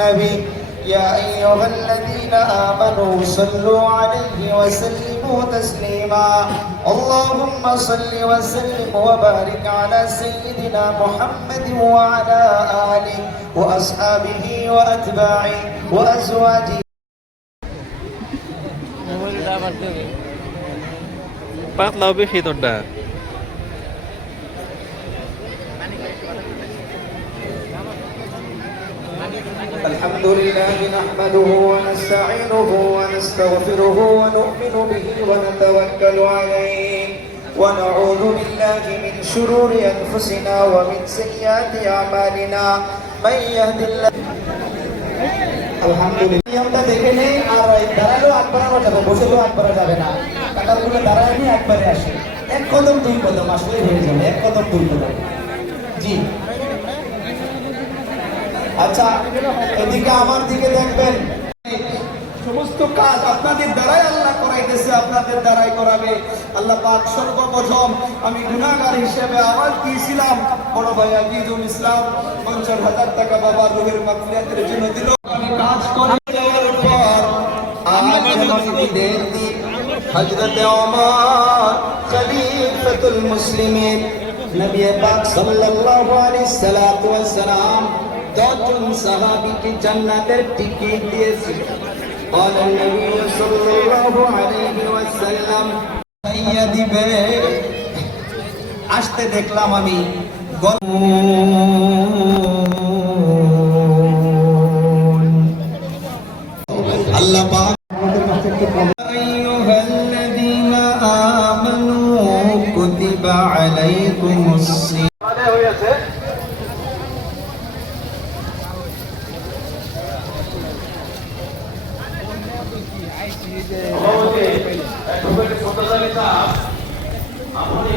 النبي يا أيها الذين آمنوا صلوا عليه وسلموا تسليما اللهم صل وسلم وبارك على سيدنا محمد وعلى آله وأصحابه وأتباعه وأزواجه পাতলাও বেশি তোরটা الحمد لله نحمده ونستعينه ونستغفره ونؤمن به ونتوكل عليه ونعوذ بالله من شرور أنفسنا ومن سيئات أعمالنا من يهد الله আলহামদুলিল্লাহ আমরা দেখে নেই আর দাঁড়ালেও একবারও যাবে বসেও একবারও যাবে না কাটারগুলো দাঁড়ায় নিয়ে একবারে আসে এক কদম দুই কদম আসলে হয়ে যাবে এক কদম দুই কদম জি আচ্ছা এদিকে আমার দিকে দেখবেন সমস্ত কাজ আপনাদের দ্বারাই আল্লাহ করাইতেছে আপনাদের দ্বারাই করাবে আল্লাহ পাক সর্বপ্রথম আমি গুনাহগার হিসেবে আমার দিয়েছিলাম বড় ভাই আজিজুল ইসলাম 50,000 টাকা বাবার রুহের মাগফিরাতের জন্য দিল আমি কাজ করে যাওয়ার পর আজ ঈদের দিন হযরত ওমর খলিফাতুল মুসলিমিন নবী পাক সাল্লাল্লাহু আলাইহি সাল্লাতু ওয়াস সালাম 10 জন সাহাবীকে জান্নাতের টিকিট দিয়েছিলেন قال النبي صلى الله عليه وسلم ভাইয়া দিবে আসতে দেখলাম আমি আল্লাহ পাক আইয়ুহাল্লাযীনা আমানু কুতিবা আলাইকুমুস সিয়াম হয়েছে ছোট জায়গা আপনি